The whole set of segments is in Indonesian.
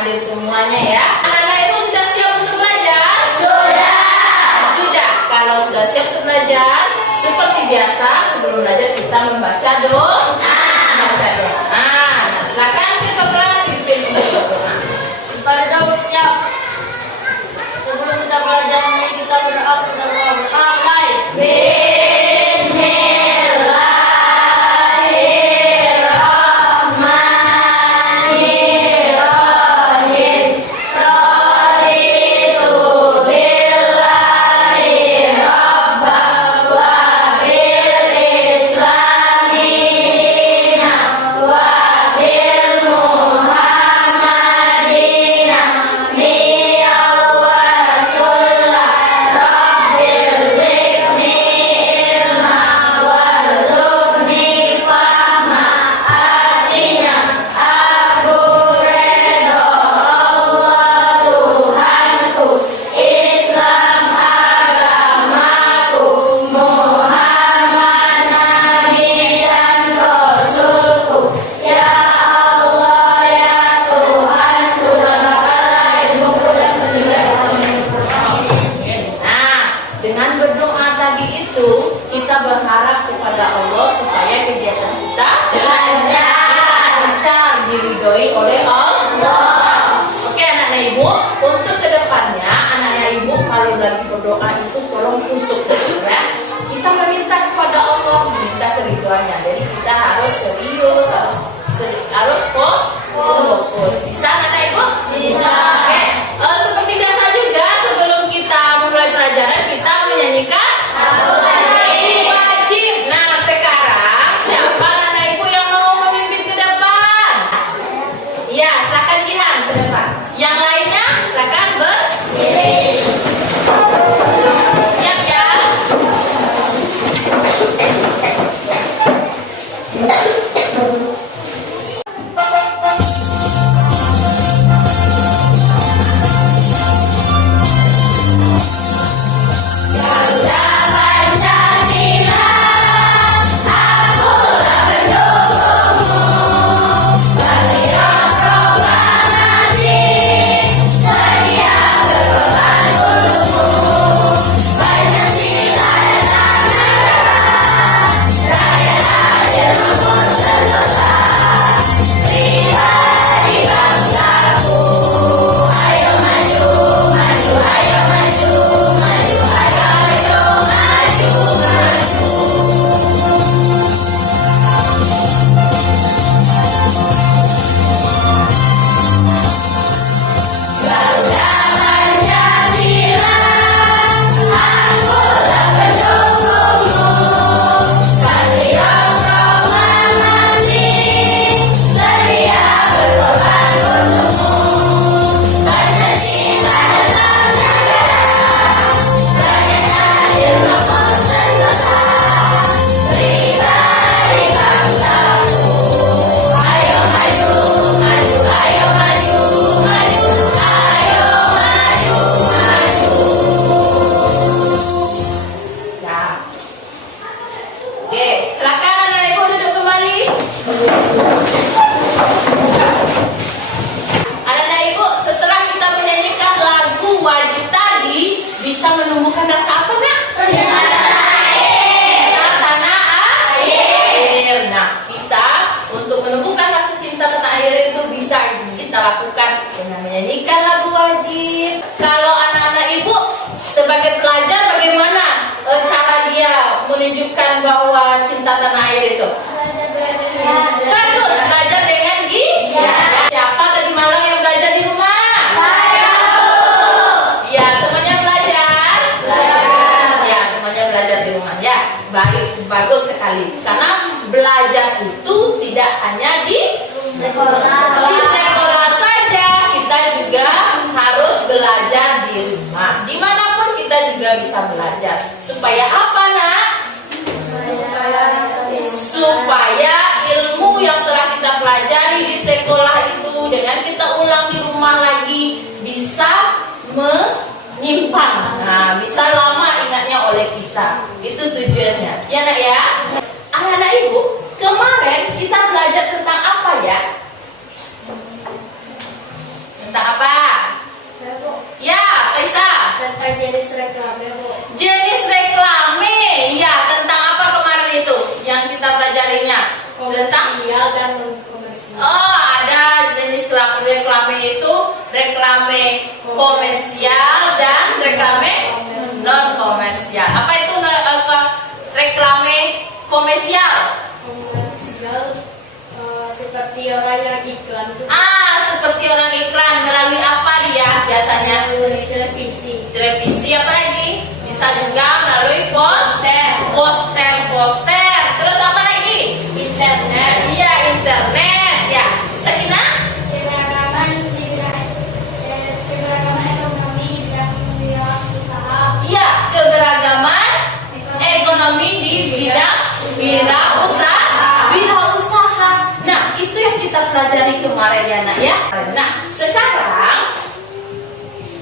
hadir semuanya ya. Anak-anak ibu sudah siap untuk belajar? Sudah. Kalau sudah siap untuk belajar, seperti biasa sebelum belajar kita membaca doa. Nah, silakan ke kelas pimpin untuk berdoa. Pada siap. Sebelum kita belajar, mari kita berdoa kepada Allah. Berdoa itu tolong kusuk ya. Kita meminta kepada Allah, meminta keriduannya. Jadi kita harus serius, harus fokus. Bisa anak ibu? Bisa. Oke. Seperti biasa juga sebelum kita memulai pelajaran kita menyanyikan wajib. Nah sekarang siapa anak ibu yang mau memimpin ke depan? Ya silakan Jihan ke depan. Yang lainnya silakan berdiri. Menunjukkan bahwa cinta tanah air itu bagus, belajar dengan giat. Siapa tadi malam yang belajar di rumah? Saya. Ya, semuanya belajar. Ya, semuanya belajar di rumah. Ya, baik, bagus sekali. Karena belajar itu tidak hanya di sekolah saja, kita juga harus belajar di rumah. Dimanapun kita juga bisa belajar. Supaya apa, nak? Supaya ilmu yang telah kita pelajari di sekolah itu dengan kita ulang di rumah lagi bisa menyimpan. Nah, bisa lama ingatnya oleh kita. Itu tujuannya. Ya, nak ya. Anak-anak ibu, kemarin kita belajar tentang apa ya? Tentang apa? Saya Bu, Ya, Kaisa. tentang jenis reklame Bu. Jenis reklame. Ya, tentang apa kemarin itu yang kita pelajarinya? Tentang Komersial dan non komersial. oh, ada jenis reklame itu reklame komersial dan reklame non komersial. Apa itu reklame komersial? Komersial seperti orang yang iklan itu Seperti orang iklan melalui apa dia biasanya? melalui televisi, Televisi, apa lagi? Bisa juga melalui poster. Terus apa lagi? internet, Iya, internet. Ya, Sakina? keberagaman ekonomi dan wirausaha. Iya, keberagaman ekonomi di bidang wirausaha. Nah, itu yang kita pelajari kemarin ya, Nak ya. Nah, sekarang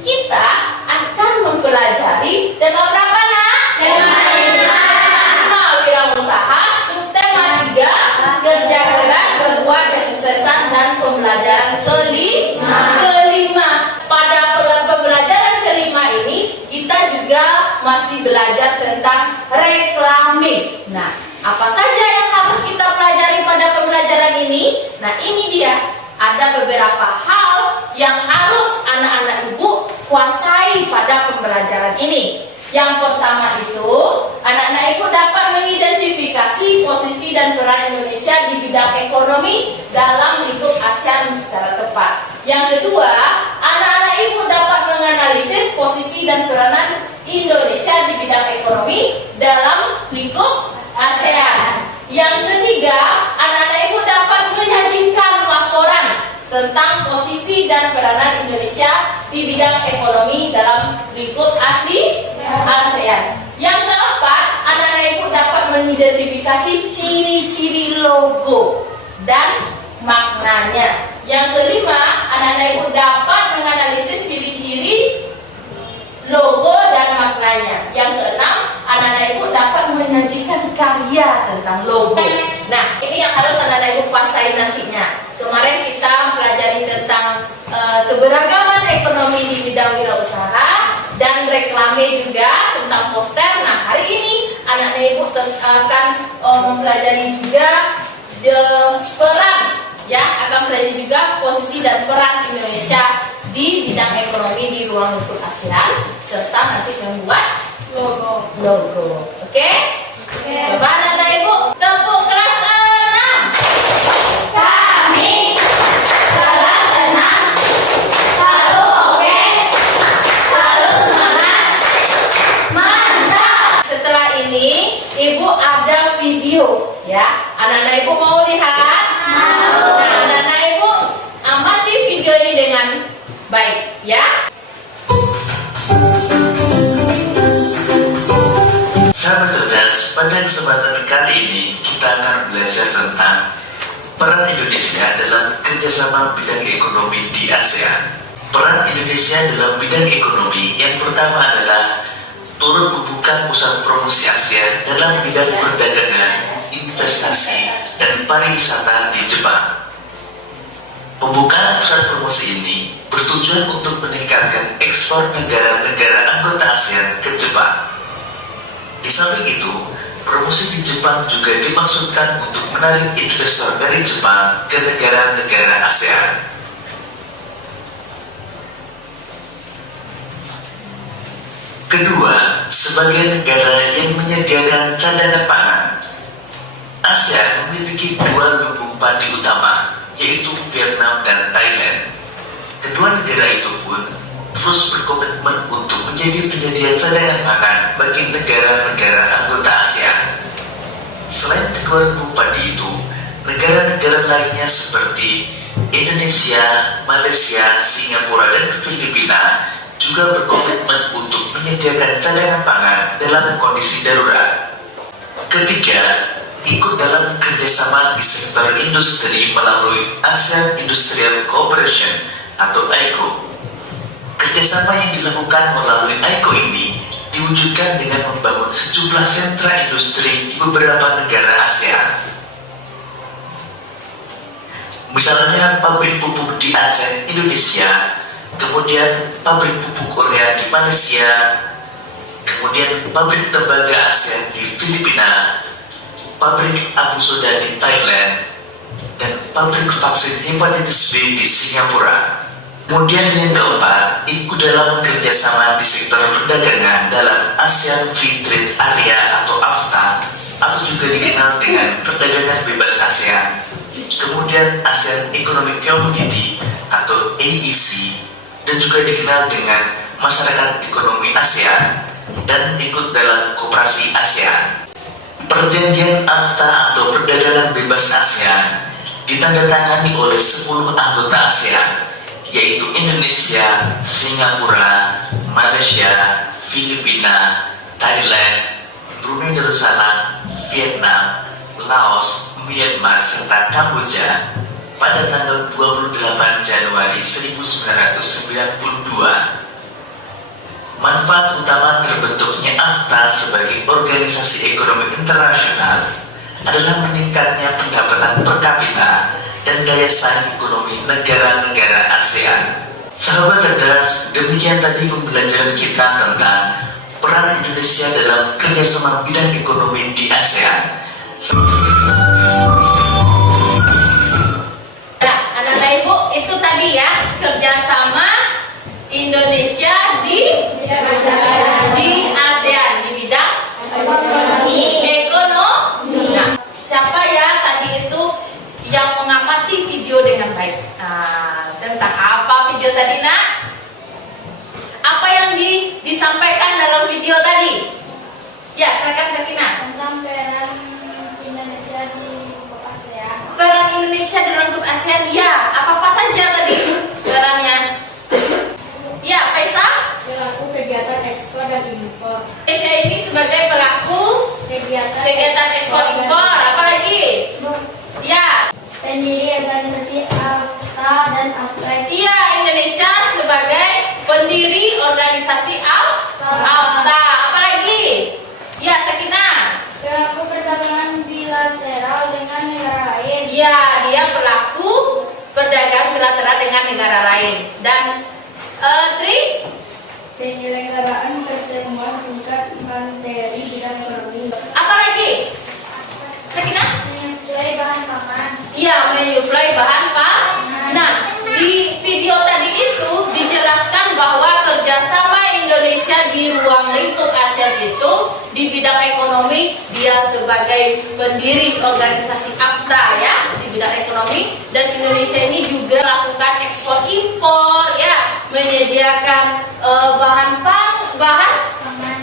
kita akan mempelajari tema berapa, Nak? Tema 5 wirausaha, subtema 3 kerja keras membuat kesuksesan dan pembelajaran kelima. Pada pembelajaran kelima ini kita juga masih belajar tentang reklame. Nah, apa saja yang harus kita pelajari pada pembelajaran ini? Nah, ini dia. Ada beberapa hal yang harus anak-anak ibu kuasai pada pembelajaran ini. Yang pertama itu, anak-anak ibu dapat mengidentifikasi posisi dan peran Indonesia di bidang ekonomi dalam lingkup ASEAN secara tepat. Yang kedua, anak-anak ibu dapat menganalisis posisi dan peranan Indonesia di bidang ekonomi dalam lingkup ASEAN. Yang ketiga, anak-anak ibu dapat menyajikan laporan tentang posisi dan peranan Indonesia di bidang ekonomi dalam lingkup ASEAN. Yang keempat, anak-anak ibu dapat mengidentifikasi ciri-ciri logo dan maknanya. Yang kelima, anak-anak ibu dapat menganalisis ciri-ciri logo dan maknanya. Yang keenam, anak-anak ibu dapat menyajikan karya tentang logo. Nah, ini yang harus anak-anak ibu kuasai nantinya. Kemarin kita pelajari tentang keberagaman ekonomi di bidang wirausaha dan reklame juga tentang poster. Nah, hari ini anak-anak ibu akan mempelajari juga peran, ya, akan pelajari juga posisi dan peran Indonesia di bidang ekonomi di ruang lingkup ASEAN serta nanti membuat logo. Oke? Coba anak-anak ibu tepuk keras 6. Kami kelas 6 selalu oke, selalu semangat, mantap. Setelah ini ibu ada video, ya. Anak-anak ibu mau lihat? Mau. Nah, anak-anak ibu amati video ini dengan baik, ya. Sahabat cerdas, pada kesempatan kali ini kita akan belajar tentang peran Indonesia dalam kerjasama bidang ekonomi di ASEAN. Peran Indonesia dalam bidang ekonomi yang pertama adalah turut membuka pusat promosi ASEAN dalam bidang perdagangan, investasi, dan pariwisata di Jepang. Pembukaan pusat promosi ini bertujuan untuk meningkatkan ekspor negara-negara anggota ASEAN ke Jepang. Di samping itu, promosi di Jepang juga dimaksudkan untuk menarik investor dari Jepang ke negara-negara ASEAN. Kedua, sebagai negara yang menyediakan cadangan pangan, ASEAN memiliki dua lumbung padi utama, yaitu Vietnam dan Thailand. Kedua negara itu pun terus berkomitmen untuk menjadi penyedia cadangan pangan bagi negara-negara anggota ASEAN. Selain kedua lumbung padi itu, negara-negara lainnya seperti Indonesia, Malaysia, Singapura, dan Filipina juga berkomitmen untuk menyediakan cadangan pangan dalam kondisi darurat. Ketiga, ikut dalam kerjasama di sektor industri melalui ASEAN Industrial Cooperation atau AICO. Kerjasama yang dilakukan melalui AICO ini diwujudkan dengan membangun sejumlah sentra industri di beberapa negara ASEAN. Misalnya pabrik pupuk di Aceh, Indonesia, kemudian pabrik pupuk urea di Malaysia, kemudian pabrik tembaga ASEAN di Filipina, pabrik abu soda di Thailand, dan pabrik vaksin hepatitis B di Singapura. Kemudian yang keempat, ikut dalam kerjasama di sektor perdagangan dalam ASEAN Free Trade Area atau AFTA, atau juga dikenal dengan perdagangan bebas ASEAN. Kemudian ASEAN Economic Community atau AEC, dan juga dikenal dengan Masyarakat Ekonomi ASEAN, dan ikut dalam Koperasi ASEAN. Perjanjian AFTA atau Perdagangan Bebas ASEAN ditandatangani oleh 10 anggota ASEAN, yaitu Indonesia, Singapura, Malaysia, Filipina, Thailand, Brunei Darussalam, Vietnam, Laos, Myanmar, serta Kamboja pada tanggal 28 Januari 1992. Manfaat utama terbentuknya AFTA sebagai organisasi ekonomi internasional adalah meningkatnya pendapatan per kapita dan daya saing ekonomi negara-negara ASEAN. Sahabat cerdas, demikian tadi pembelajaran kita tentang peran Indonesia dalam kerjasama bidang ekonomi di ASEAN. Nah, anak-anak ibu, itu tadi ya kerjasama Indonesia di ASEAN di bidang ekonomi. Nah, siapa ya tadi itu yang mengamati video dengan baik? Nah, tentang apa video tadi, nak? Apa yang disampaikan dalam video tadi? Ya, silakan Sakina. Tentang peran Indonesia di lingkup ASEAN. Peran Indonesia dalam lingkup ASEAN, ya. Apa saja tadi perannya? Ya, Faisal? Pelaku kegiatan ekspor dan impor. Indonesia ini sebagai pelaku kegiatan ekspor impor. Apa lagi? Ya. Pendiri organisasi AFTA dan APEC. Iya, Indonesia sebagai pendiri organisasi AFTA. Apa lagi? Ya, Sakina. Pelaku perdagangan bilateral dengan negara lain. Iya, dia pelaku perdagangan bilateral dengan negara lain. Dan Tri? Penyelenggaraan pertemuan tingkat menteri bidang ekonomi. Apa lagi? Sakina? Menyuplai bahan pangan. Iya, menyuplai bahan pangan. Nah, di video tadi itu dijelaskan bahwa kerjasama Indonesia di ruang lingkup ASEAN itu di bidang ekonomi dia sebagai pendiri organisasi AFTA ya di bidang ekonomi, dan Indonesia ini juga melakukan ekspor impor ya, menyediakan bahan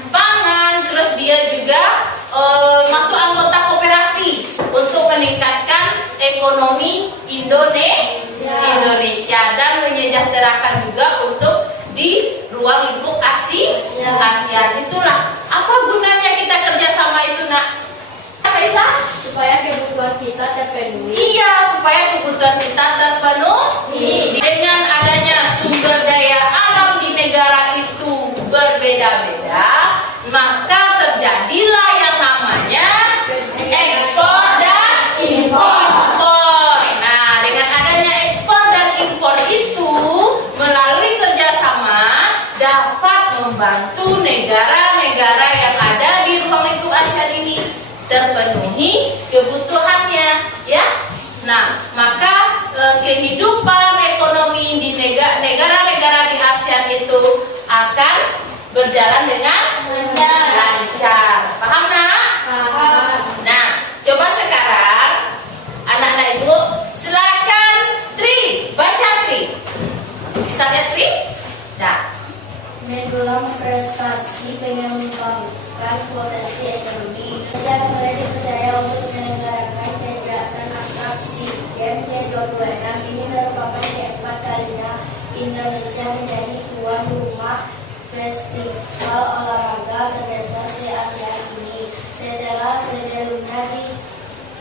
pangan, terus dia juga masuk anggota koperasi untuk meningkatkan ekonomi Indonesia dan menyejahterakan juga untuk di ruang lingkup ASEAN. Itulah apa gunanya kita kerjasama itu, nak? Apa Isa? Supaya kebutuhan kita terpenuhi. Iya, supaya kebutuhan kita terpenuhi. Dengan adanya sumber daya alam di negara itu berbeda-beda, maka terjadilah yang namanya ekspor dan impor. Nah, dengan adanya ekspor dan impor itu melalui kerjasama dapat membantu negara-negara yang ada di ruang lingkup ASEAN ini terpenuhi kebutuhannya, ya. Nah, maka kehidupan ekonomi di negara-negara di ASEAN itu akan berjalan dengan lancar. Paham, nak? Paham. Nah, coba sekarang anak-anak ibu silakan Tri, baca Tri. Bisa lihat Tri? Nah, Mendulang prestasi mengembangkan potensi ekonomi. Indonesia mulai dipercaya untuk menyelenggarakan kegiatan ASEAN SEA Games ke-26. Ini merupakan keempat kalinya Indonesia menjadi tuan rumah festival olahraga terbesar se-ASEAN ini. Setelah sebelumnya di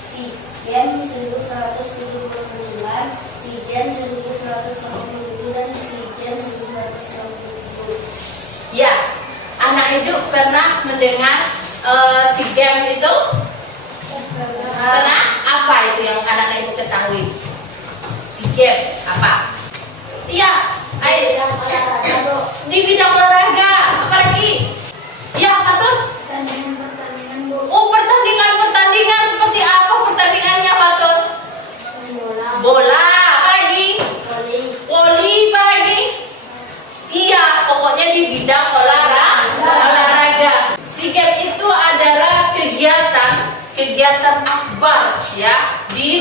SEA Games 1979, SEA Games 1987, dan SEA Games 1997. ya, anak hidup pernah mendengar SEA Games itu? Pernah? Apa itu yang anak ibu ketahui? SEA Games apa? Iya, Ais. bidang olahraga. SEA Games itu adalah kegiatan akbar ya di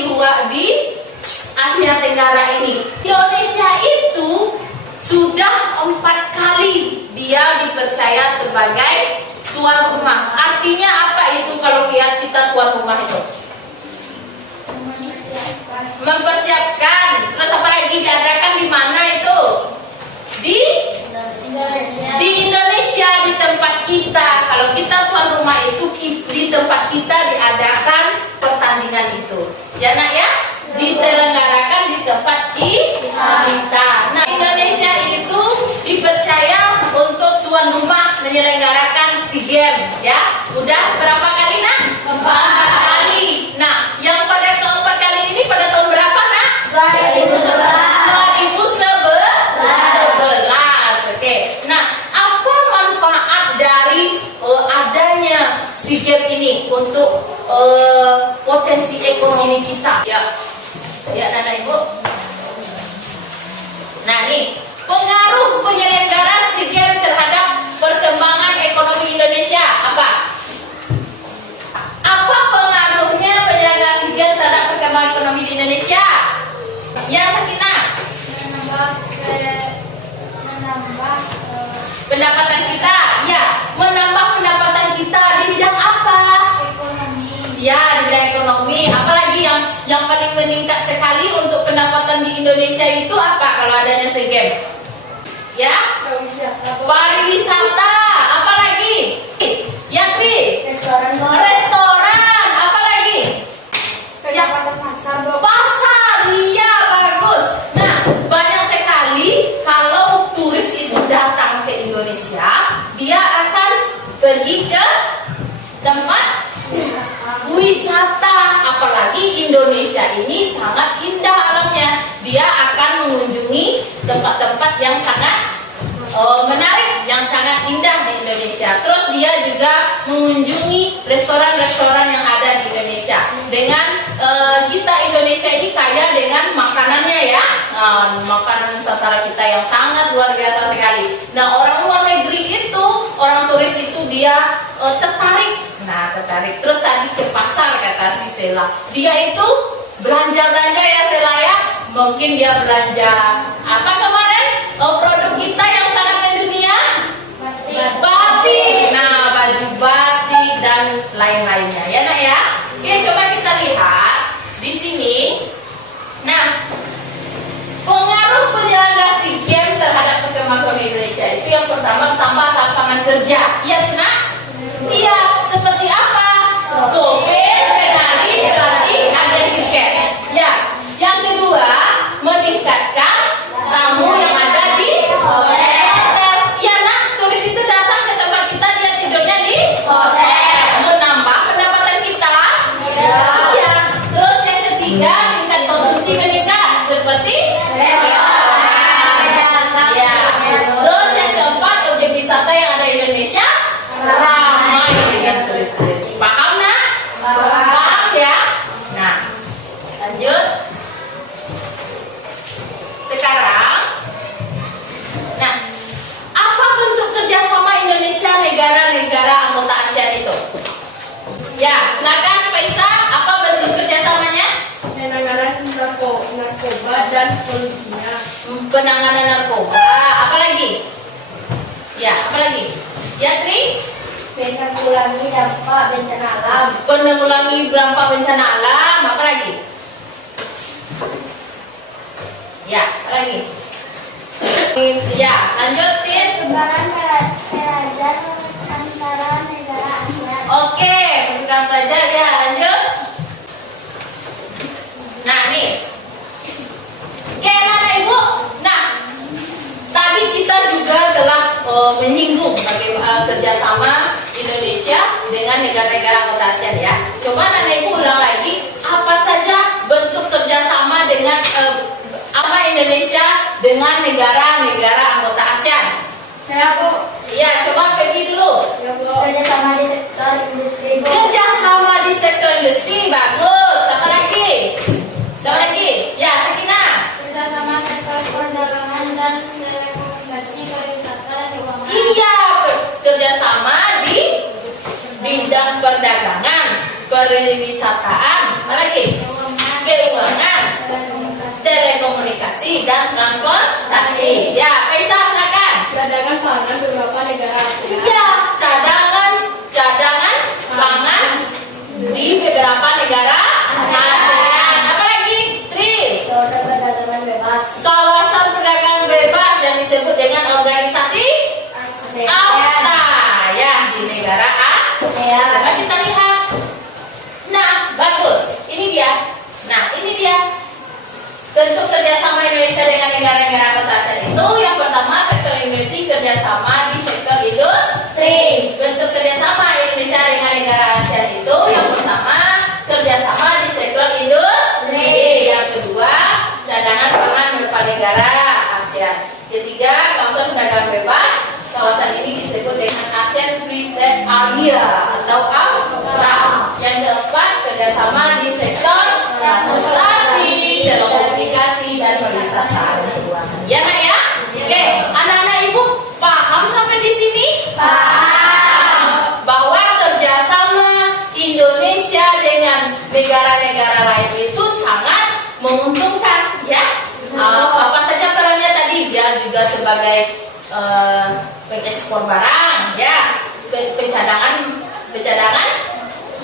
Asia Tenggara ini. Indonesia itu sudah 4 kali dia dipercaya sebagai tuan rumah. Artinya apa itu kalau kita tuan rumah itu? Mempersiapkan. Terus apa lagi diadakan di mana itu? Di Indonesia, di tempat kita. Kalau kita tuan rumah itu di tempat kita diadakan pertandingan itu. Ya nak ya? Diselenggarakan di tempat kita. Nah, Indonesia itu dipercaya untuk tuan rumah menyelenggarakan SEA Games ya. Udah berapa kali nak? 4 kali. Nah, yang pada keempat kali ini pada tahun berapa nak? 2011. Oke. Nah, apa manfaat dari adanya SEA Games ini untuk potensi ekonomi kita? Ya, Nana Ibu. Nah, nih pengaruh penyelenggara SEA Games terhadap perkembangan ekonomi Indonesia apa? Apa pengaruhnya penyelenggara SEA Games terhadap perkembangan ekonomi di Indonesia? Ya, Sakinah. Menambah Pendapatan kita, ya, menambah pendapatan kita di bidang apa? ekonomi. Ya, di bidang ekonomi. Apalagi yang paling meningkat sekali untuk pendapatan di Indonesia itu apa kalau adanya SEA Games? Ya, pariwisata. Apalagi? Ya, Tri. Restoran. Apalagi? Ya, pasar. Iya, bagus. Nah, banyak sekali kalau turis itu datang ke Indonesia, dia akan pergi ke tempat wisata. Apalagi Indonesia ini sangat indah alamnya. Dia akan mengunjungi tempat-tempat yang sangat menarik, yang sangat indah di Indonesia. Terus dia juga mengunjungi restoran-restoran yang ada di Indonesia. Dengan kita Indonesia ini kaya dengan makanannya ya, makanan Nusantara kita yang sangat luar biasa sekali. Nah, orang luar negeri itu, orang turis itu dia tertarik. Nah, tertarik. Terus tadi ke pasar kata si Sela. Dia itu belanja ya Sela ya. Mungkin dia belanja apa kemarin? Produk kita yang sangat mendunia. Batik. Nah, baju batik dan lain-lainnya ya nak ya. Oke, coba kita lihat di sini. Nah, pengaruh penyelenggara SEA Games terhadap perkembangan ekonomi Indonesia itu yang pertama tambah lapangan kerja. Iya nak? Iya, seperti apa? Sopir, penari, pelatih, agen tiket. Ya. Yang kedua, meningkatkan tamu yang ada di hotel. Ya nak, turis itu datang ke tempat kita, dia tidurnya di hotel. Menambah pendapatan kita. Iya. Terus yang ketiga, tingkat konsumsi meningkat seperti ya. Terus yang keempat, objek wisata yang ada di Indonesia ramai dengan turis-turis. Paham nak? Paham ya? Nah, lanjut. Sekarang, nah, apa bentuk kerjasama Indonesia negara-negara anggota ASEAN itu? Ya, silakan Faisa, apa bentuk kerjasamanya? Penanganan narkoba dan solusinya. Penanganan narkoba, apa lagi? Ya, apa lagi? Ya, Tri? Menanggulangi dampak bencana alam. Menanggulangi dampak bencana alam, apa lagi? Ya, apa lagi? Ya, lanjutin. Perkembangan pelajar antara negara ASEAN. Oke, pertukaran pelajar ya, lanjut. Nah, nih. Oke, anak ibu. Nah, tadi kita juga telah menyinggung bagaimana kerjasama Indonesia dengan negara-negara anggota ASEAN ya. Coba anak ibu ulang lagi, apa saja bentuk kerjasama dengan apa Indonesia dengan negara-negara anggota ASEAN? Saya Bu. Ya, coba pergi dulu. Kerjasama di sektor industri. Kerjasama di sektor industri, bagus. Apa lagi? Siapa lagi? Ya, Sakinah. Kerjasama sektor perdagangan dan telekomunikasi, pariwisata, dan keuangan. Iya, bidang perdagangan, pariwisataan, apa lagi? Keuangan, telekomunikasi, dan transportasi. Ya, Kaisa silakan. Cadangan pangan beberapa negara ASEAN. Iya, cadangan pangan di beberapa negara ASEAN. Apa lagi? Tri. Kawasan perdagangan bebas. Kawasan perdagangan bebas yang disebut dengan organisasi AFTA ya di negara ASEAN. Coba kita lihat. Nah, bagus. Ini dia. Bentuk kerjasama Indonesia dengan negara-negara anggota ASEAN itu yang pertama sektor industri kerjasama di sektor industri. Bentuk kerjasama Indonesia dengan negara ASEAN itu yang pertama kerjasama di sektor industri. Yang kedua cadangan pangan beberapa negara ASEAN. Ketiga kawasan perdagangan bebas. Kawasan ini disebut dengan ASEAN Free Trade Area atau AFTA. Yang keempat kerjasama di sektor transportasi, telekomunikasi, dan pariwisata. Ya nak ya? Oke, anak-anak ibu paham sampai di sini? Paham. Bahwa kerjasama Indonesia dengan negara-negara lain itu sangat menguntungkan, ya. Apa saja perannya tadi? Dia juga sebagai pengekspor barang, ya, pencadangan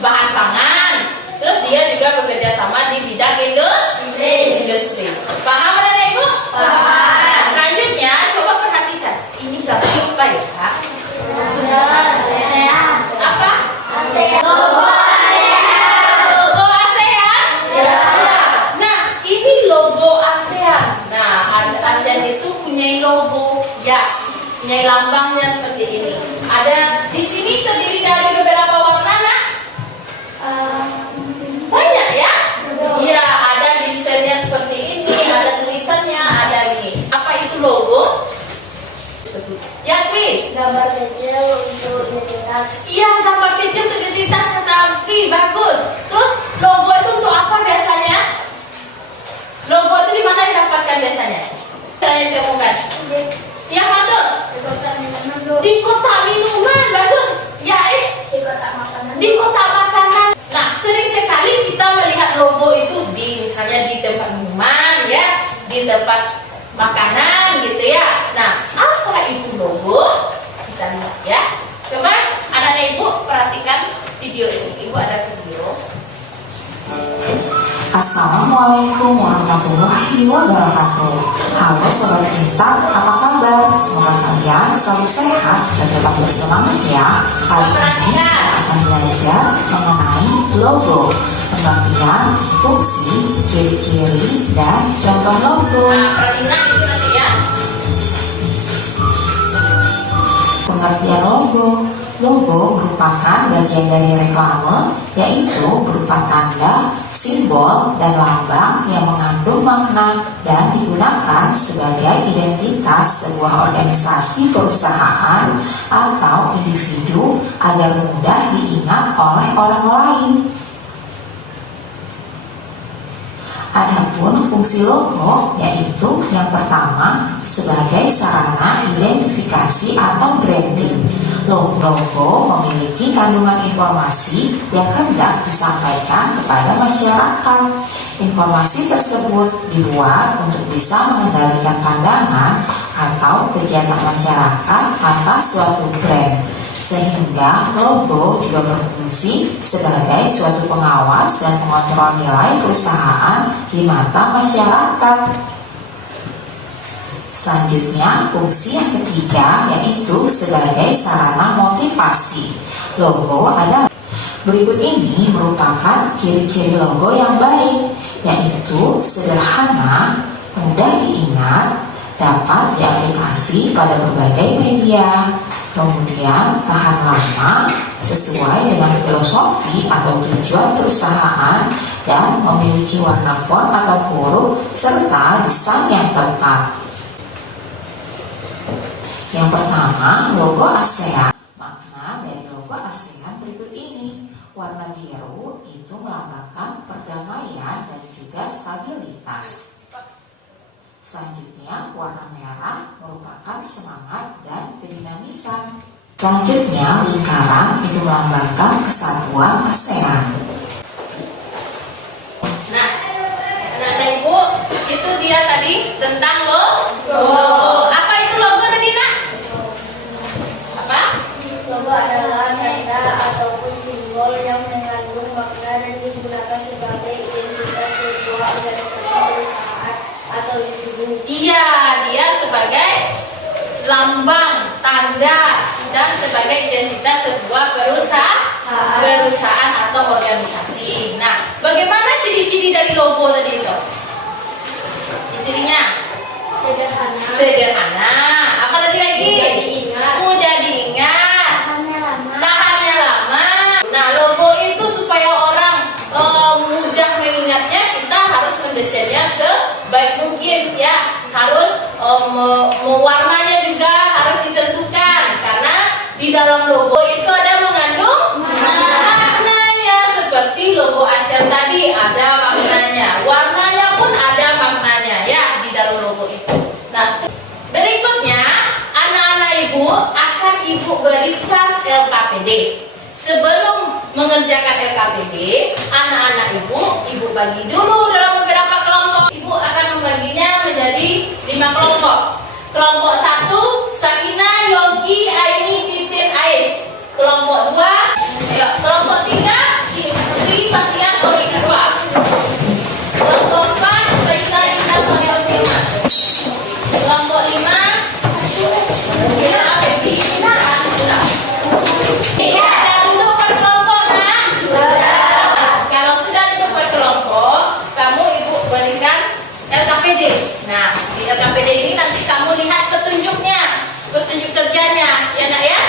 bahan pangan. Terus dia juga bekerja sama di bidang industri. Paham anak ibu? Paham. Selanjutnya coba perhatikan. Ini gambar apa ya, Kak? Apa? ASEAN. Logo ASEAN? Ya. Nah, ini logo ASEAN. Nah, ASEAN itu punya logo, ya, punya lambangnya seperti ini. Ada di sini terdiri dari beberapa warna, nak? Banyak ya? Iya, ada desainnya seperti ini, ada tulisannya, ada ini. Apa itu logo? Ya, Kris. Gambar kecil untuk identitas. Iya, gambar kecil untuk identitas kata Kris, bagus. Terus logo itu untuk apa biasanya? Logo itu di mana didapatkan biasanya? Saya temukan. Ya, masuk. Di kotak minuman, bagus. Ya, di kotak makanan. Nah, sering sekali kita melihat logo itu di misalnya di tempat minuman, ya, di tempat makanan, gitu ya. Nah, apa itu logo? Kita lihat ya. Coba anak-anak ibu perhatikan video ini. Ibu ada video. Assalamualaikum warahmatullahi wabarakatuh. Halo Sobat Intan, apa kabar? Semoga kalian selalu sehat dan tetap bersemangat ya. Kali ini kita akan belajar mengenai logo, pengertian, fungsi, ciri-ciri, dan contoh logo. Nah, perhatikan itu nanti ya. Pengertian logo. Logo merupakan bagian dari reklame, yaitu berupa tanda, simbol, dan lambang yang mengandung makna dan digunakan sebagai identitas sebuah organisasi perusahaan atau individu agar mudah diingat oleh orang lain. Adapun fungsi logo yaitu yang pertama sebagai sarana identifikasi atau branding. Logo memiliki kandungan informasi yang hendak disampaikan kepada masyarakat. Informasi tersebut dibuat untuk bisa mengendalikan pandangan atau kegiatan masyarakat atas suatu brand. Sehingga logo juga berfungsi sebagai suatu pengawas dan pengontrol nilai perusahaan di mata masyarakat. Selanjutnya, fungsi yang ketiga yaitu sebagai sarana motivasi. Logo adalah berikut ini merupakan ciri-ciri logo yang baik, yaitu sederhana, mudah diingat, dapat diaplikasi pada berbagai media, kemudian tahan lama, sesuai dengan filosofi atau tujuan perusahaan, dan memiliki warna font atau huruf serta desain yang tepat. Yang pertama, logo ASEAN. Makna dari logo ASEAN berikut ini. Warna biru itu melambangkan perdamaian dan juga stabilitas. Selanjutnya, warna merah merupakan semangat dan kedinamisan. Selanjutnya, lingkaran itu melambangkan kesatuan ASEAN. Nah, anak-anak ibu, itu dia tadi tentang logo. Apa itu logo tadi, Nak? Apa? Logo adalah tanda ataupun simbol yang mengandung makna dan digunakan sebagai identitas sebuah organisasi, perusahaan, atau individu. Iya, dia sebagai lambang, tanda, dan sebagai identitas sebuah perusahaan atau organisasi. Nah, bagaimana ciri-ciri dari logo tadi itu? Ciri-cirinya? Sederhana. Apa tadi lagi? Mudah diingat. Tahannya lama. Nah, logo itu supaya orang mudah mengingatnya, kita harus mendesainnya sebaik mungkin ya. Harus warnanya juga harus ditentukan, karena di dalam logo itu ada mengandung maknanya, seperti logo ASEAN tadi ada maknanya, warnanya pun ada maknanya ya di dalam logo itu. Nah, berikutnya anak-anak ibu akan ibu berikan LKPD. Sebelum mengerjakan LKPD, anak-anak ibu bagi dulu dalam beberapa kelompok. Ibu akan membaginya menjadi 5 kelompok. Kelompok 1, Sakina, Yogi, Aini, Titin, Ais. Kelompok 2, kelompok 3, Sri, Fatia, Tori, Kedua. Kelompok 4, Faisal, Indah, Fatima. Kelompok 5, Sila, Feby, Alhamdulillah. Sudah duduk per kelompok, kan? Kalau sudah duduk per kelompok, kamu ibu berikan LKPD. Nah, di LKPD ini nanti kamu lihat petunjuknya, petunjuk kerjanya, ya Nak ya.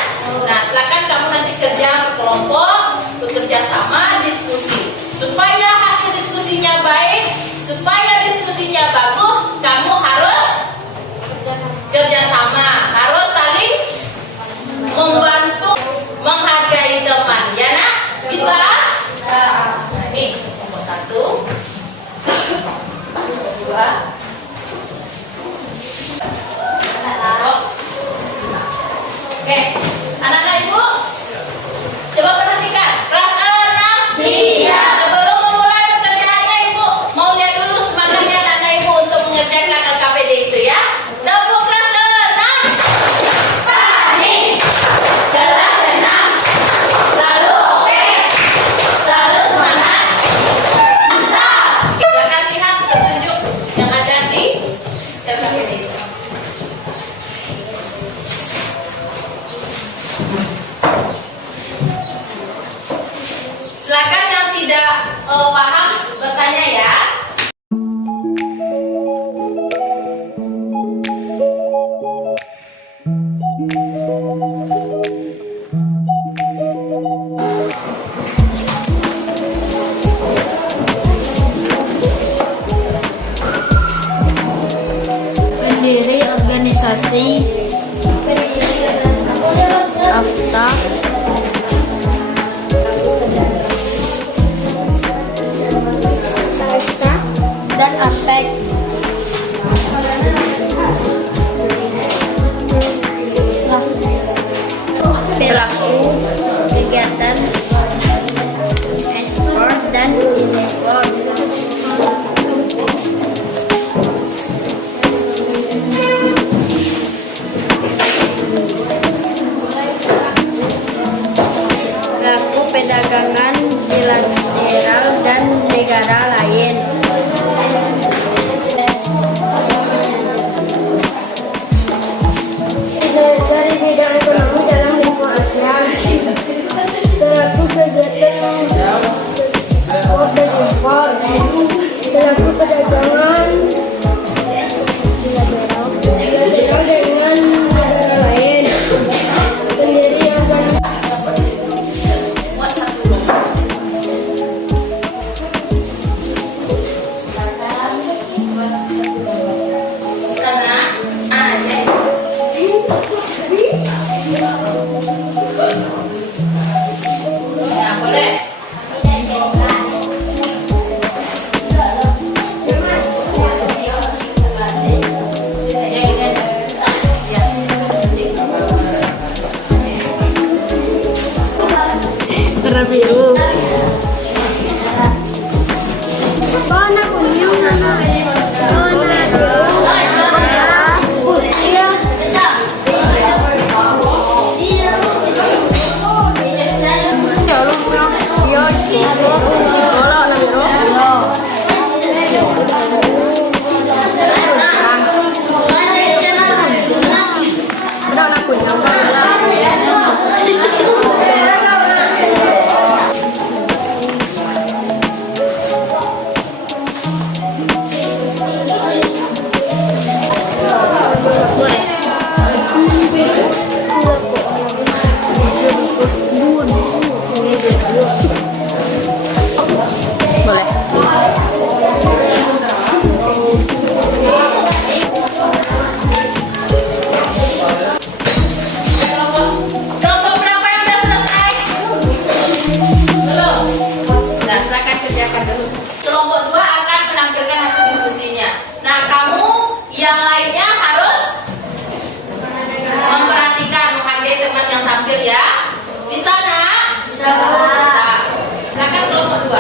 Nah, silakan kamu nanti kerja berkelompok, bekerja sama, diskusi. Supaya hasil diskusinya baik, supaya diskusinya bagus, kamu harus kerja sama, harus saling membantu, menghargai teman, ya Nak. Bisa? Nah, ini nomor 1, 2. Oke, anak-anak ibu, coba perhatikan kelas 6. Iya. Sebelum memulai pekerjaannya, ibu mau lihat dulu semangatnya anak-anak ibu untuk mengerjakan LKPD itu ya. Tepuk kelas 6. Pahami. Kelas 6. Selalu oke. Selalu semangat. Mantap. Silakan lihat petunjuk yang ada di LKPD itu. Silakan yang tidak paham bertanya ya. Pendiri organisasi AFTA dan APEC. Pelaku kegiatan ekspor dan impor. Pelaku perdagangan bilateral dan negara lain. Dari bidang ekonomi dalam lingkungan ASEAN, pelaku kegiatan ekspor dan impor, pelaku perdagangan bilateral dengan negara lain, pendiri organisasi. Muat 1. Di sana ada. Ya, boleh. Ya, ini. Ya. Warna biru. Warna kuning, warna biru, merah, putih. Kelompok berapa yang sudah selesai? Belum. Nah, silakan kerjakan dulu. Kelompok 2 akan menampilkan hasil diskusinya. Nah, kamu yang lainnya harus memperhatikan, menghargai teman yang tampil ya. Di sana? Bisa. Silakan kelompok 2.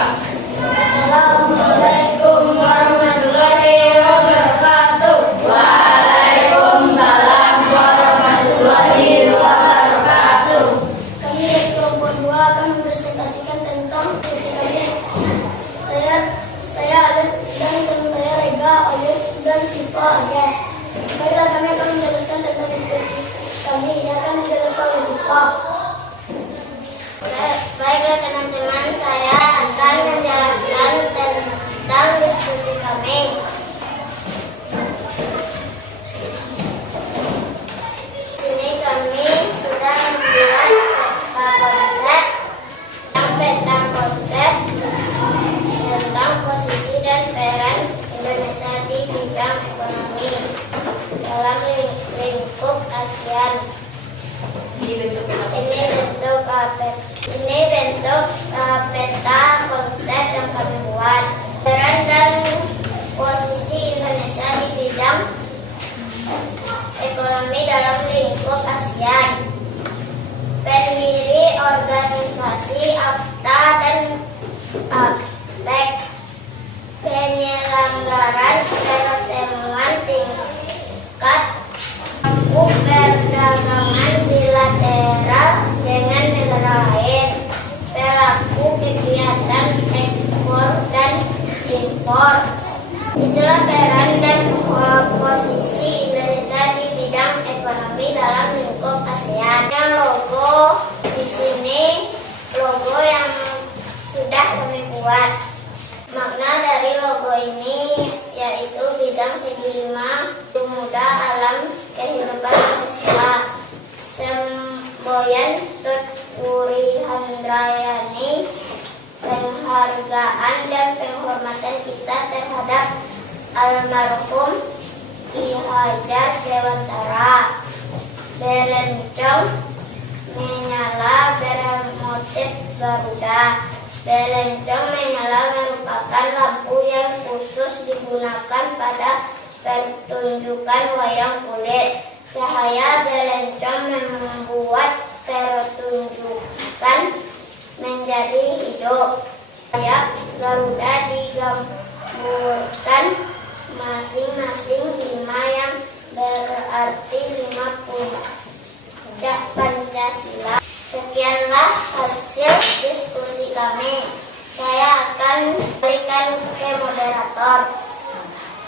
Assalamualaikum warahmatullahi wabarakatuh. Waalaikumsalam warahmatullahi wabarakatuh. Kami dari kelompok 2 akan mempresentasikan tentang visi kami. Saya Alif dan teman saya Rega, Alif dan Siva Agas. Baiklah, kami akan menjelaskan tentang diskusi kami. Ini akan dijelaskan oleh Siva. Baiklah teman-teman, saya akan menjelaskan tentang diskusi kami. Ini kami sudah membuat konsep tentang posisi dan peran Indonesia di bidang ekonomi dalam lingkup ASEAN. Ini bentuk peta konsep yang kami buat. Peran dan posisi Indonesia di bidang ekonomi dalam lingkup ASEAN. Pendiri organisasi AFTA dan APEC. Penyelenggaran pertemuan tingkat perdagangan bilateral dengan negara lain, pelaku kegiatan ekspor dan impor. Itulah peran dan posisi Indonesia di bidang ekonomi dalam lingkup ASEAN. Logo di sini logo yang sudah kami buat. Makna dari logo ini yaitu bidang segi 5, pemuda, alam, kehidupan Pancasila. Semboyan Tut Wuri Handrayani, penghargaan dan penghormatan kita terhadap almarhum Ki Hajar Dewantara. Belencong menyala bermotif Garuda. Belencong menyala merupakan lampu yang khusus digunakan pada pertunjukan wayang kulit. Cahaya belencong membuat pertunjukan menjadi hidup. Sayap Garuda digambarkan masing-masing 5 yang berarti 5 puncak Pancasila. Sekianlah hasil diskusi kami. Saya akan berikan ke moderator.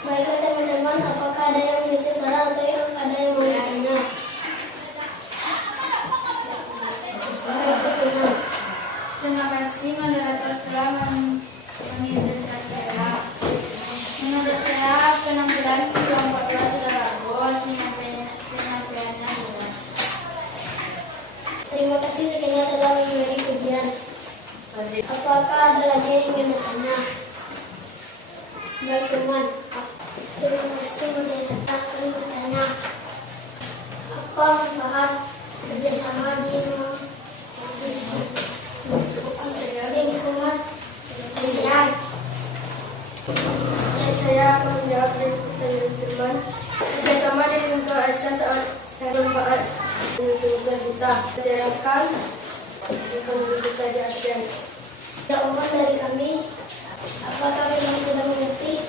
Baiklah teman-teman, apakah ada yang memiliki saran atau ada yang mau bertanya? Terima kasih moderator telah mengizinkan saya. Menurut saya penampilan kelompok 2 sudah bagus, penampilannya jelas. Terima kasih sekalian telah mengikuti ujian. Apakah ada lagi yang ingin bertanya? Baik teman, terima kasih moderator kami bertanya. Apa manfaat kerjasama di lingkungan ASEAN? Saya akan menjawab teman-teman. Kerjasama di lingkungan ASEAN sangat bermanfaat untuk kita. Sedangkan kaum kita di ASEAN. Jawaban dari kami, apakah kalian sudah mengerti?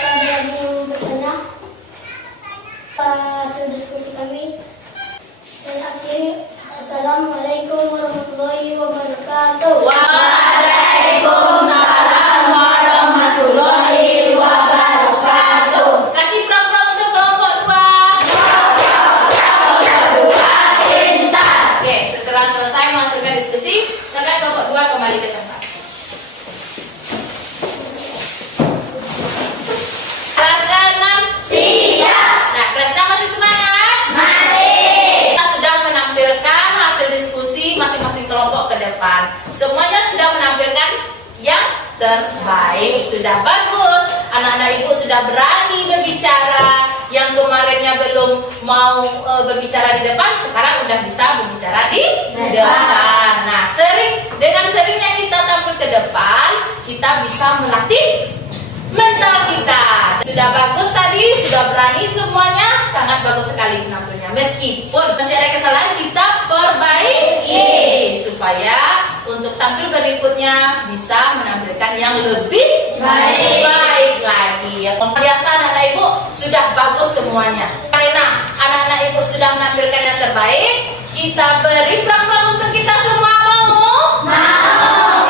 Ada yang bertanya? Hasil diskusi kami. Saya akhiri. Assalamualaikum warahmatullahi wabarakatuh. Waalaikumsalam warahmatullahi wabarakatuh. Kasih prang-prang untuk kelompok 2. Pintar. Oke, setelah selesai masukkan diskusi, silakan kelompok 2 kembali ke tempat. Kelas ke-6 siap. Nah, kelas 6 masih semangat? Masih. Kita sudah menampilkan hasil diskusi masing-masing kelompok ke depan. Semuanya sudah menampilkan yang terbaik. Sudah bagus. Anak-anak ibu sudah berani berbicara. Yang kemarinnya belum mau berbicara di depan, sekarang udah bisa berbicara di depan. Nah, dengan seringnya kita tampil ke depan, kita bisa melatih mental kita. Sudah bagus tadi, sudah berani semuanya, sangat bagus sekali penampilnya. Meskipun masih ada kesalahan, kita perbaiki supaya untuk tampil berikutnya bisa menampilkan yang lebih baik lagi. Ya, biasa anak-anak ibu sudah bagus semuanya. Karena anak-anak ibu sudah menampilkan yang terbaik, kita beri prang-prang untuk kita semua. Mau?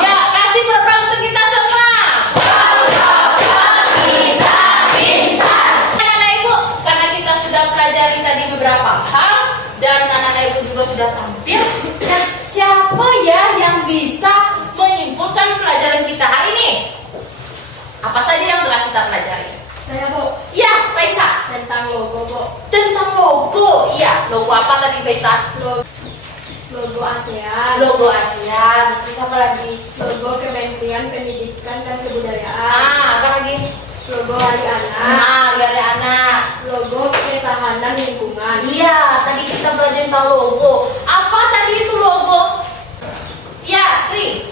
Ya, kasih prang-prang untuk kita semua. Pelajari tadi beberapa hal dan anak-anak ibu juga sudah tampil. Dan siapa ya yang bisa menyimpulkan pelajaran kita hari ini? Apa saja yang telah kita pelajari? Saya, Bu. Ya, Faisa. Tentang logo, Bu. Tentang logo. Iya, logo apa tadi, Faisa? Logo ASEAN. Logo ASEAN. Terus apa lagi? Logo Kementerian Pendidikan dan Kebudayaan. Apa lagi? Logo Hari Anak. Dari anak. Logo Ketahanan Lingkungan. Iya, tadi kita belajar tentang logo. Apa tadi itu logo? Ya, Tri.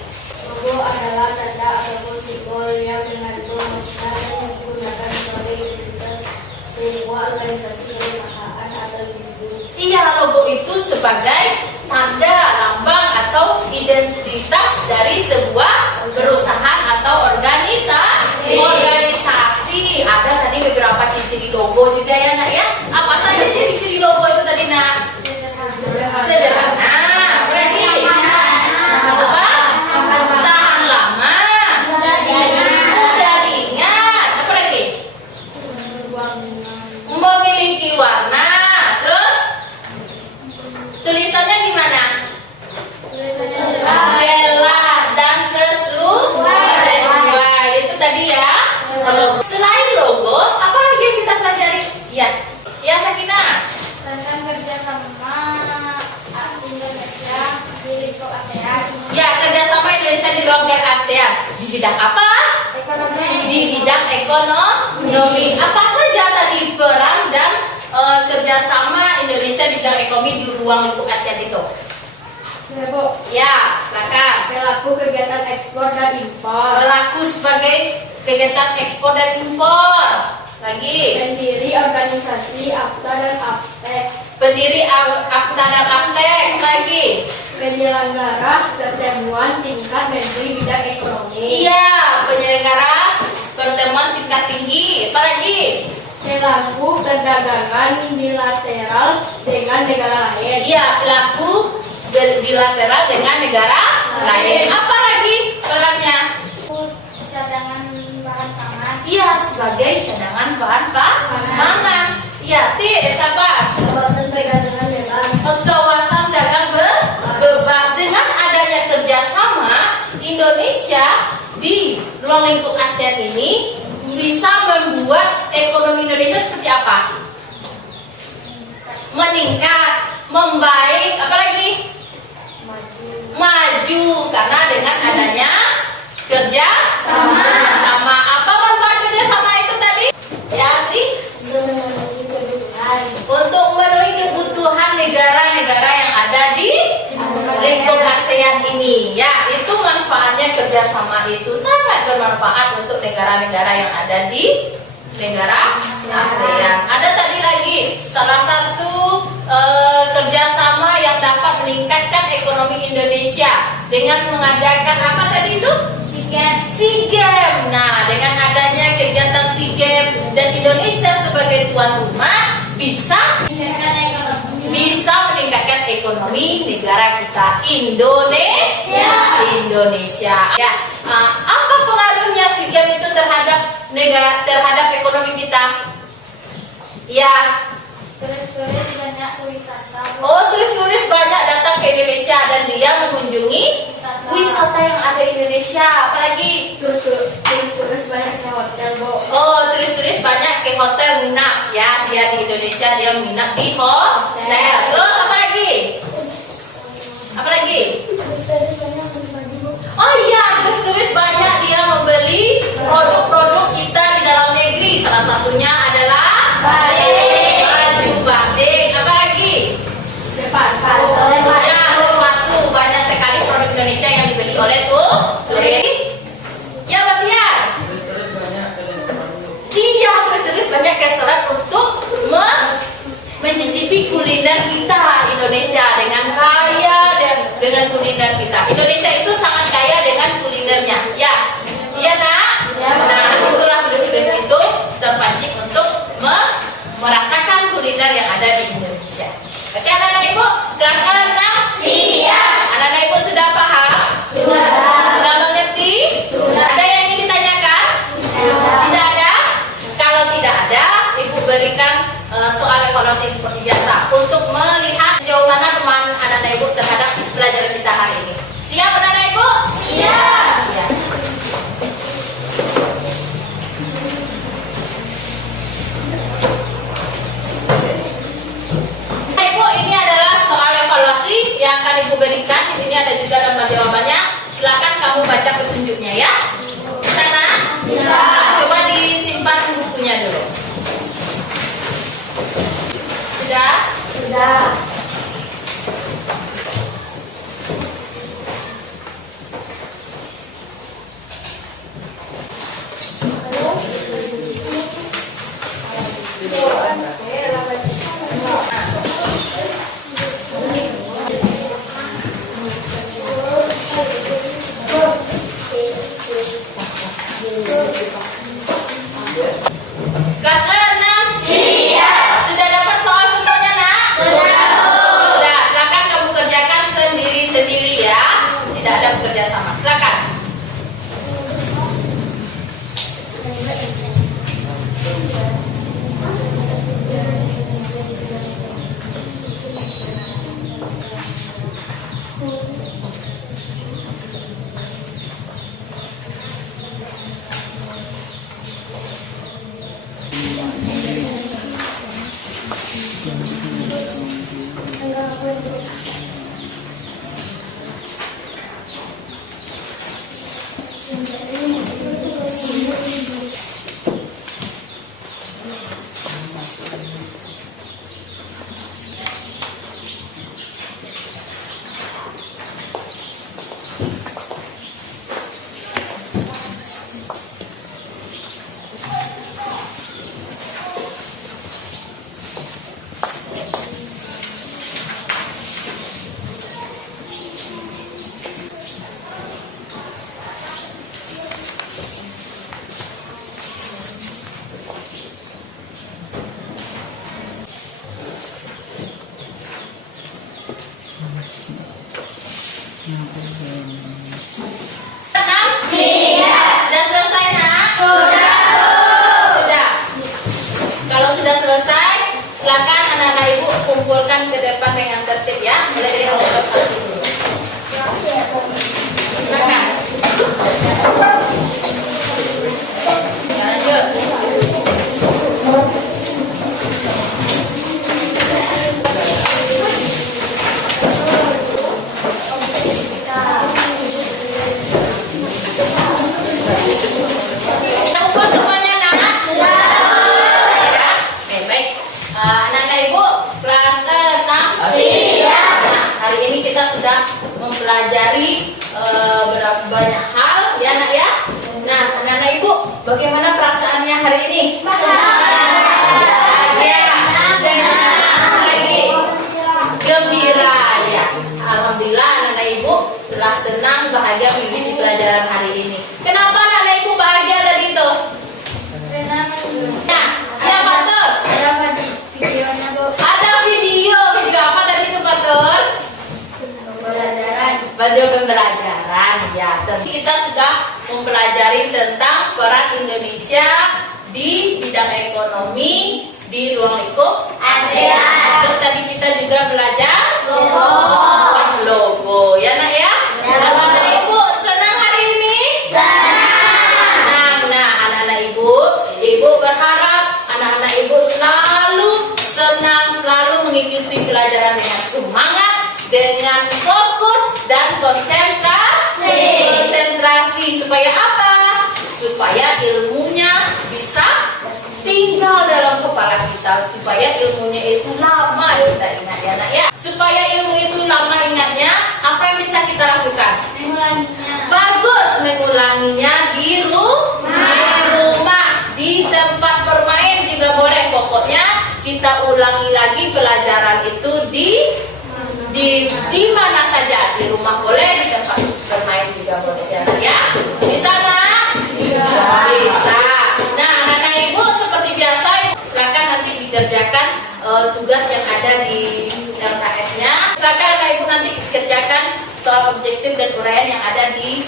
Logo adalah tanda ataupun simbol yang mengandung makna dan digunakan sebagai identitas sebuah organisasi, perusahaan atau individu. Iya, logo itu sebagai tanda, lambang atau identitas dari sebuah perusahaan atau organisasi. Ada tadi beberapa ciri-ciri logo juga ya, Nak ya. Apa saja ciri-ciri logo itu tadi, Nak? Sederhana. Berarti apa? Tahan lama. Mudah diingat. Apa lagi? Memiliki warna. Terus tulisannya gimana? Jelas dan sesuai. Itu tadi ya. Selain logo, apa lagi yang kita pelajari? Ya Sakina. Tentang kerjasama Indonesia di lingkup ASEAN. Ya, kerjasama Indonesia di lingkup ASEAN. Di bidang apa? Ekonomi. Di bidang ekonomi. Apa saja tadi peran dan kerjasama Indonesia di bidang ekonomi di ruang lingkup ASEAN itu? Saya, Bu. Ya, silakan. Pelaku kegiatan ekspor dan impor. Pelaku sebagai kegiatan ekspor dan impor. Lagi. Pendiri organisasi AFTA dan APTEK. Pendiri AFTA dan APTEK. Lagi. Penyelenggara pertemuan tingkat menteri bidang ekonomi. Iya, penyelenggara pertemuan tingkat tinggi. Apa lagi? Pelaku perdagangan bilateral dengan negara lain. Iya, pelaku bilateral dengan negara lain. Apa lagi perannya? Cadangan bahan pangan. Iya, sebagai cadangan bahan pangan. Iya, siapa? Kawasan perdagangan bebas. Kawasan dagang bebas. Dengan adanya kerjasama Indonesia di ruang lingkup ASEAN ini bisa membuat ekonomi Indonesia seperti apa? Meningkat, membaik, apa lagi? Maju, karena dengan adanya kerjasama. Apa manfaat kerjasama itu tadi? Ya, Arti? Untuk memenuhi kebutuhan negara-negara yang ada di lingkup ASEAN ini. Ya, itu manfaatnya kerjasama itu sangat bermanfaat untuk negara-negara yang ada di negara ASEAN. Ada tadi lagi salah satu kerjasama yang dapat meningkatkan dengan mengadakan apa tadi itu? SEA Games. Nah, dengan adanya kegiatan SEA Games dan Indonesia sebagai tuan rumah bisa meningkatkan ekonomi negara kita Indonesia. Ya, apa pengaruhnya SEA Games itu terhadap ekonomi kita? Ya, Turis-turis banyak wisata. turis-turis banyak datang ke Indonesia dan dia mengunjungi wisata yang ada di Indonesia. Apalagi Turis banyak ke hotel, Bu. turis-turis banyak ke hotel nginap ya. Dia di Indonesia dia menginap di hotel. Terus apa lagi? Apa lagi? Oh iya, turis-turis banyak dia membeli produk-produk kita di dalam negeri. Salah satunya adalah baju batik. Apa lagi? Sepatu. Banyak sekali produk Indonesia yang dibeli oleh turis. Ya, Mbak Tiar? Iya, turis-turis banyak ke restoran untuk mencicipi kuliner kita Indonesia dengan kaya dengan kuliner kita. Indonesia itu sangat kaya dengan kulinernya. Ya, iya nak? Nah, itulah turis-turis itu terpancing untuk merasakan kuliner yang ada di Indonesia. Oke, anak-anak ibu, kelas 6 siap. Anak-anak ibu sudah paham? Sudah mengerti? Ada yang ingin ditanyakan? Tidak ada? Kalau tidak ada, ibu berikan soal evaluasi seperti biasa untuk melihat sejauh mana teman anak-anak ibu terhadap pelajaran kita hari ini. Siap anak-anak ibu? Siap. Ya. Ibu, ini adalah soal evaluasi yang akan ibu berikan. Di sini ada juga lembar jawabannya. Silakan kamu baca petunjuknya ya. Di sana? Bisa. Coba disimpan bukunya dulu. Sudah? Kelas 6 siap. Sudah dapat soal semuanya nak? Sudah. Silakan kamu kerjakan sendiri-sendiri ya. Tidak ada bekerja sama. Silakan. Sudah selesai nak? Sudah. Kalau sudah selesai, silakan anak-anak ibu kumpulkan ke depan dengan tertib ya. Mulai dari nomor 1 dulu. Silakan. Ya, lanjut. Kumpul semuanya nak? Ya. Oke, baik. Anak-anak ibu kelas 6 siap. Nah, hari ini kita sudah mempelajari banyak hal ya nak ya. Nah, anak-anak ibu bagaimana perasaannya hari ini? Bahagia, senang, lagi gembira ya. Alhamdulillah anak-anak ibu setelah senang Metode pembelajaran ya. Kita sudah mempelajari tentang peran Indonesia di bidang ekonomi di ruang lingkup ASEAN. Terus tadi kita juga belajar logo. Ya nak ya? Anak-anak ibu senang hari ini? Senang. Nah, anak-anak ibu berharap anak-anak ibu selalu senang, selalu mengikuti pelajaran dengan semangat, dengan fokus dan konsentrasi. Supaya apa? Supaya ilmunya bisa tinggal dalam kepala kita, supaya ilmunya itu lama kita ingat ya nak ya. Supaya ilmu itu lama ingatnya, apa yang bisa kita lakukan? Mengulanginya. Bagus, mengulanginya di rumah, di tempat bermain juga boleh. Pokoknya kita ulangi lagi pelajaran itu di mana saja, di rumah boleh, di tempat bermain juga boleh ya. Bisa nggak? Bisa. Nah, anak-anak ibu seperti biasa, silakan nanti dikerjakan tugas yang ada di LKS-nya. Silakan anak ibu nanti kerjakan soal objektif dan uraian yang ada di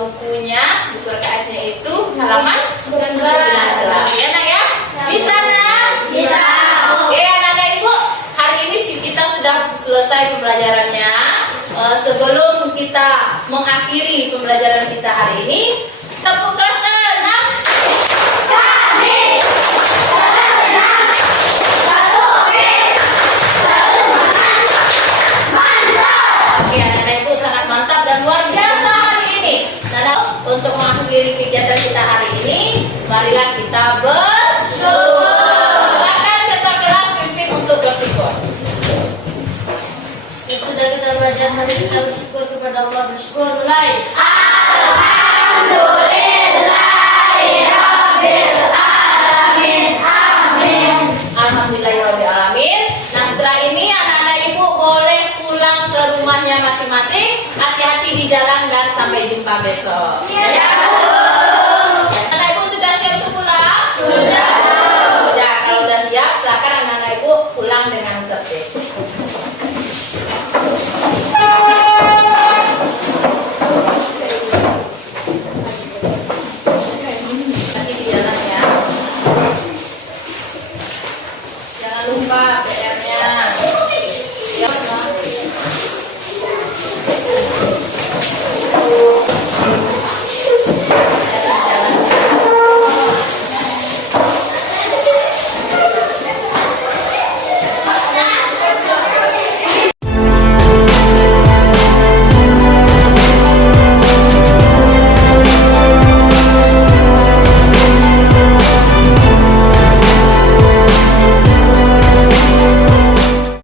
bukunya, buku LKS-nya itu halaman 19. Ya nak ya? Bisa nak? Bisa. Oke anak-anak ibu, hari ini kita sudah selesai pembelajarannya. Sebelum kita mengakhiri pembelajaran kita hari ini, tepuk kelas ke-6. Oke, anak-anak ibu sangat mantap dan luar biasa hari ini. Nah, untuk mengakhiri kegiatan kita hari ini, marilah kita bersyukur. Silakan ketua kelas pimpin untuk bersyukur. Sudah kita belajar hari ini, kita bersyukur kepada Allah. Bersyukur mulai. Alhamdulillahirrahmanirrahim. Nah, setelah ini anak-anak ibu boleh pulang ke rumahnya masing-masing. Hati-hati di jalan dan sampai jumpa besok. Iya. Anak ibu sudah siap untuk pulang? Sudah. Kalau sudah siap, silakan anak-anak ibu pulang dengan tertib.